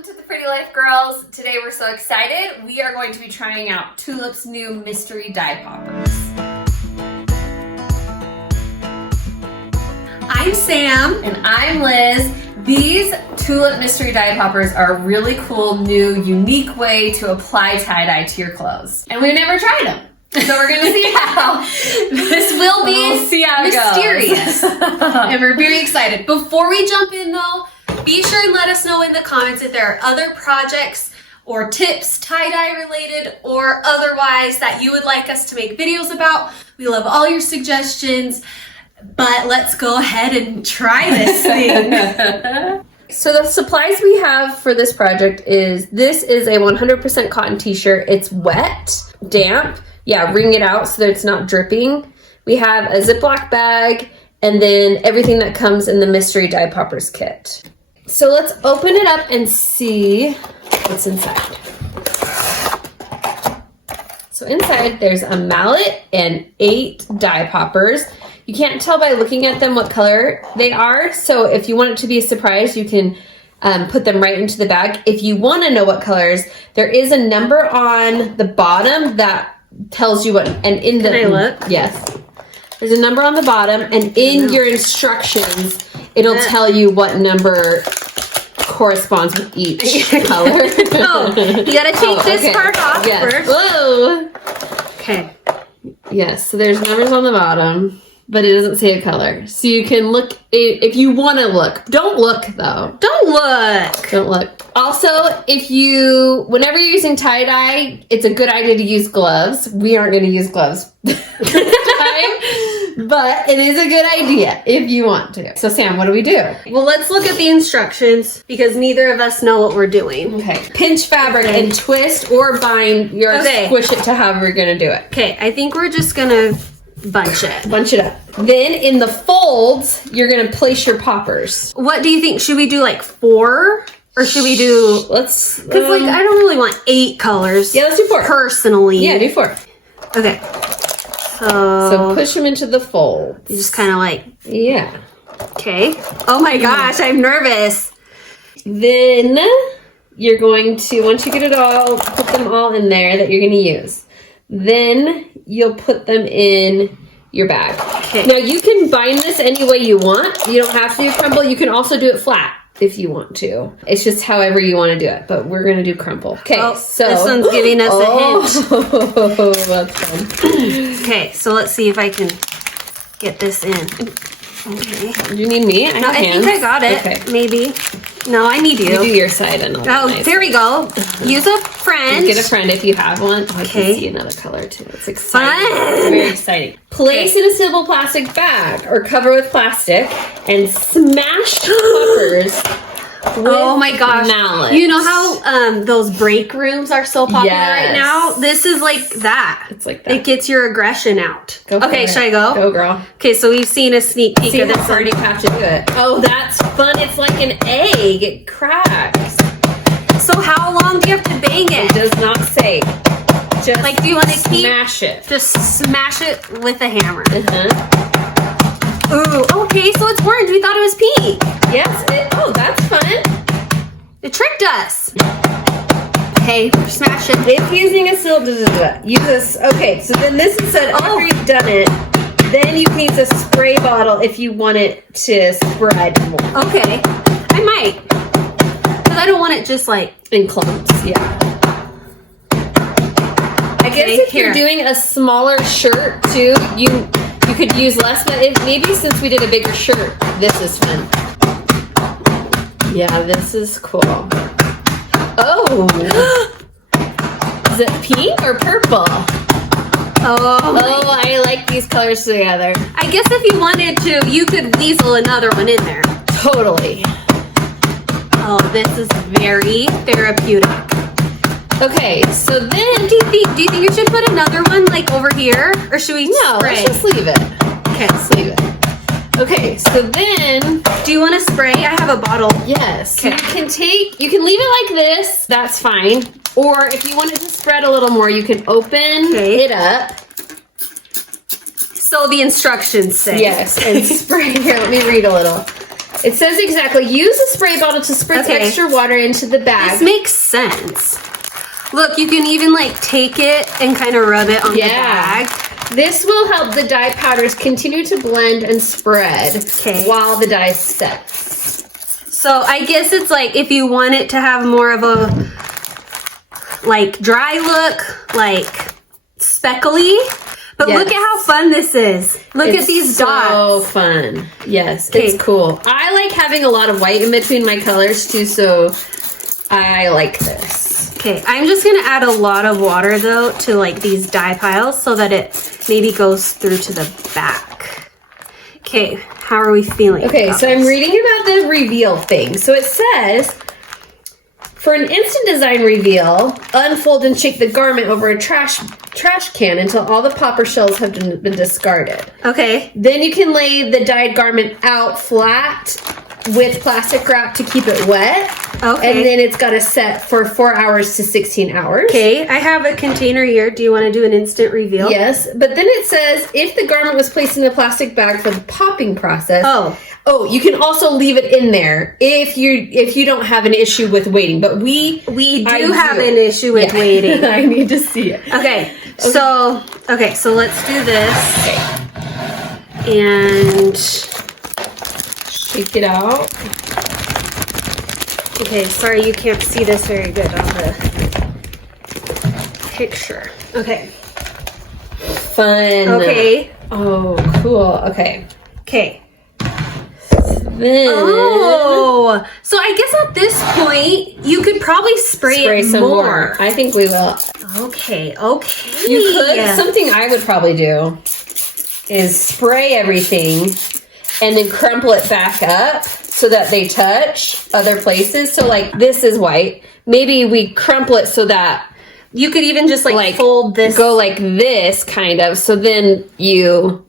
Welcome to the Pretty Life Girls. Today we're so excited. We are going to be trying out Tulip's new mystery dye poppers. I'm Sam. And I'm Liz. These Tulip Mystery Dye Poppers are a really cool, new, unique way to apply tie-dye to your clothes. And we've never tried them. So we're going to see how this will be mysterious. And we're very excited. Before we jump in though, be sure and let us know in the comments if there are other projects or tips, tie-dye related or otherwise, that you would like us to make videos about. We love all your suggestions, but let's go ahead and try this thing. So the supplies we have for this project is, this is a 100% cotton t-shirt. It's wet, damp. Yeah, wring it out so that it's not dripping. We have a Ziploc bag and then everything that comes in the Mystery Dye Poppers kit. So let's open it up and see what's inside. So inside there's a mallet and 8 dye poppers. You can't tell by looking at them what color they are. So if you want it to be a surprise, you can put them right into the bag. If you want to know what colors, there is a number on the bottom that tells you what, and in the— Can I look? Yes. There's a number on the bottom, and in your instructions, it'll tell you what number corresponds with each color. Oh, you gotta take this part off first. Whoa. Okay. Yes, so there's numbers on the bottom, but it doesn't say a color. So you can look, if you want to look. Don't look, though. Don't look. Don't look. Also, whenever you're using tie-dye, it's a good idea to use gloves. We aren't going to use gloves this time, but it is a good idea if you want to. So Sam, what do we do? Well, let's look at the instructions because neither of us know what we're doing. Okay. Pinch fabric and twist or bind your squish it to however you're going to do it. Okay, I think we're just going to bunch it. Bunch it up. Then in the folds, you're going to place your poppers. What do you think? Should we do like 4? Or should we do... Let's... Because like, I don't really want 8 colors. Yeah, let's do 4. Personally. Yeah, do 4. Okay. So push them into the folds. You just kind of like... Yeah. Okay. Oh my gosh, I'm nervous. Then you're going to, once you get it all, put them all in there that you're going to use. Then you'll put them in your bag. Okay. Now you can bind this any way you want. You don't have to do crumble. You can also do it flat if you want to. It's just however you want to do it. But we're going to do crumple. Okay, so this one's giving us a hint. Oh, that's fun. Okay, so let's see if I can get this in. Okay. Do you need me? No, I think I got it. Okay. Maybe. No, I need you. You do your side and I'll nice. There we go. Use a friend. Get a friend if you have one. Oh, I can see another color too. It's exciting. Fun. It's very exciting. Place in a simple plastic bag or cover with plastic and smash poppers. Oh my gosh. Mallet. You know how those break rooms are so popular right now? This is like that. It's like that. It gets your aggression out. Okay, should I go? Go, girl. Okay, so we've seen a sneak peek of this. See how hard you have to do it. Oh, that's fun. It's like an egg. It cracks. So how long do you have to bang it? It does not say. Just like, do you want to smash it? Just smash it with a hammer. Uh-huh. Ooh, okay, so it's orange. We thought it was pink. Yes. Oh, that's fun. It tricked us. Okay, smash it. If using a seal, use this. Okay, so then this is said after you've done it, then you can use a spray bottle if you want it to spread more. Okay, I might. Because I don't want it just like in clumps, yeah. I guess if you're doing a smaller shirt too, you could use less, but maybe since we did a bigger shirt, this is fun. Yeah, this is cool. Oh! Is it pink or purple? Oh, I like these colors together. I guess if you wanted to, you could weasel another one in there. Totally. Oh, this is very therapeutic. Okay, so then do you think you should put another one like over here, or should we spray? Let's just leave it. Okay, let's leave it. Okay, so then do you want to spray? I have a bottle. Yes. Okay. You can leave it like this. That's fine. Or if you want it to spread a little more, you can open it up. So the instructions say. Yes, and spray. Here, let me read a little. It says exactly, use a spray bottle to spritz extra water into the bag. This makes sense. Look, you can even like take it and kind of rub it on the bag. This will help the dye powders continue to blend and spread while the dye sets. So I guess it's like if you want it to have more of a like dry look, like speckly. But look at how fun this is. Look at these dots. So fun. Yes, it's cool. I like having a lot of white in between my colors too, so I like this. Okay, I'm just gonna add a lot of water though to like these dye piles so that it maybe goes through to the back. Okay, how are we feeling? Okay, so I'm reading about the reveal thing. So it says, for an instant design reveal, unfold and shake the garment over a trash can until all the popper shells have been discarded. Okay. Then you can lay the dyed garment out flat with plastic wrap to keep it wet. Okay. And then it's got to set for 4 hours to 16 hours. Okay, I have a container here. Do you want to do an instant reveal? Yes, but then it says if the garment was placed in a plastic bag for the popping process. Oh, you can also leave it in there if you don't have an issue with waiting. But we do have an issue with waiting. I need to see it. Okay. So let's do this. And shake it out. Okay, sorry you can't see this very good on the picture. Okay. Fun. Okay. Oh, cool. Okay. Okay. Then, so I guess at this point you could probably spray it some more. I think we will. Okay. You could. Something I would probably do is spray everything and then crumple it back up so that they touch other places. So like this is white. Maybe we crumple it so that you could even just like fold this. Go like this kind of. So then you're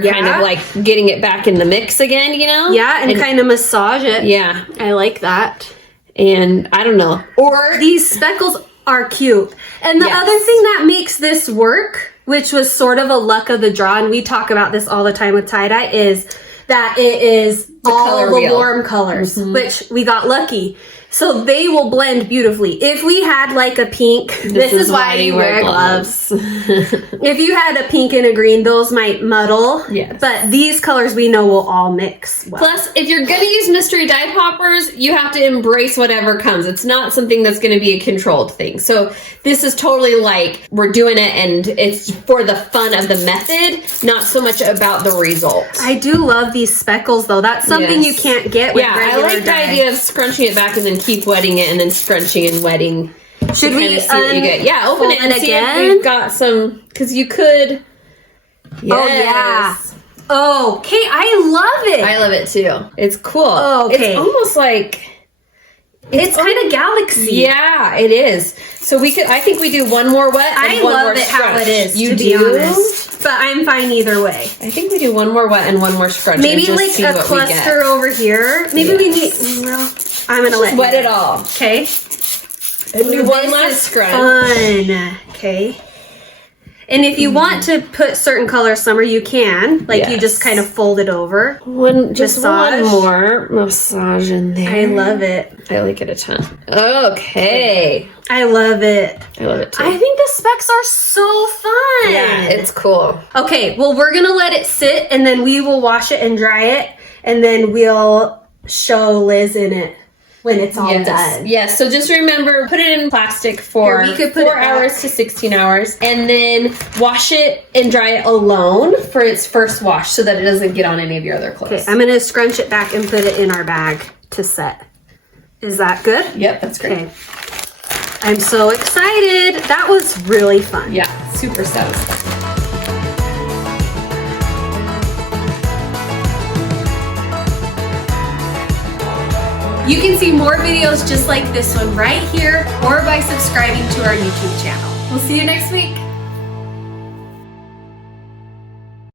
kind of like getting it back in the mix again, you know? Yeah, and kind of massage it. Yeah. I like that. And I don't know. Or these speckles are cute. And the other thing that makes this work, which was sort of a luck of the draw, and we talk about this all the time with tie-dye, is that it is all the warm colors, which we got lucky. So they will blend beautifully. If we had like a pink, this is why you wear gloves. If you had a pink and a green, those might muddle. Yes. But these colors we know will all mix well. Plus, if you're going to use mystery dye poppers, you have to embrace whatever comes. It's not something that's going to be a controlled thing. So this is totally like we're doing it and it's for the fun of the method, not so much about the result. I do love these speckles though. That's something you can't get with regular I like the idea of scrunching it back and then keep wetting it and then scrunching and wetting. Should we see what you get? Yeah, open it and see if we've got some, because you could. Yes. Oh, okay, I love it. I love it too. It's cool. Oh, okay. It's almost like it's kind of galaxy. Yeah, it is. So we could. I think we do one more wet and one more scrunch. How it is. You to be honest, but I'm fine either way. I think we do one more wet and one more scrunch. Maybe like a cluster over here. Maybe we need. Well, I'm gonna let wet it all. Okay. And do one last scrunch. Fun. Okay. And if you want to put certain colors somewhere, you can. Like you just kind of fold it over. One more massage in there. I love it. I like it a ton. Okay. I love it. I love it too. I think the specs are so fun. Yeah, it's cool. Okay, well, we're going to let it sit and then we will wash it and dry it. And then we'll show Liz in it when it's all done. Yes, so just remember, put it in plastic for 4 hours to 16 hours, and then wash it and dry it alone for its first wash so that it doesn't get on any of your other clothes. Okay, I'm going to scrunch it back and put it in our bag to set. Is that good? Yep, that's great. Okay. I'm so excited. That was really fun. Yeah, super satisfying. You can see more videos just like this one right here or by subscribing to our YouTube channel. We'll see you next week.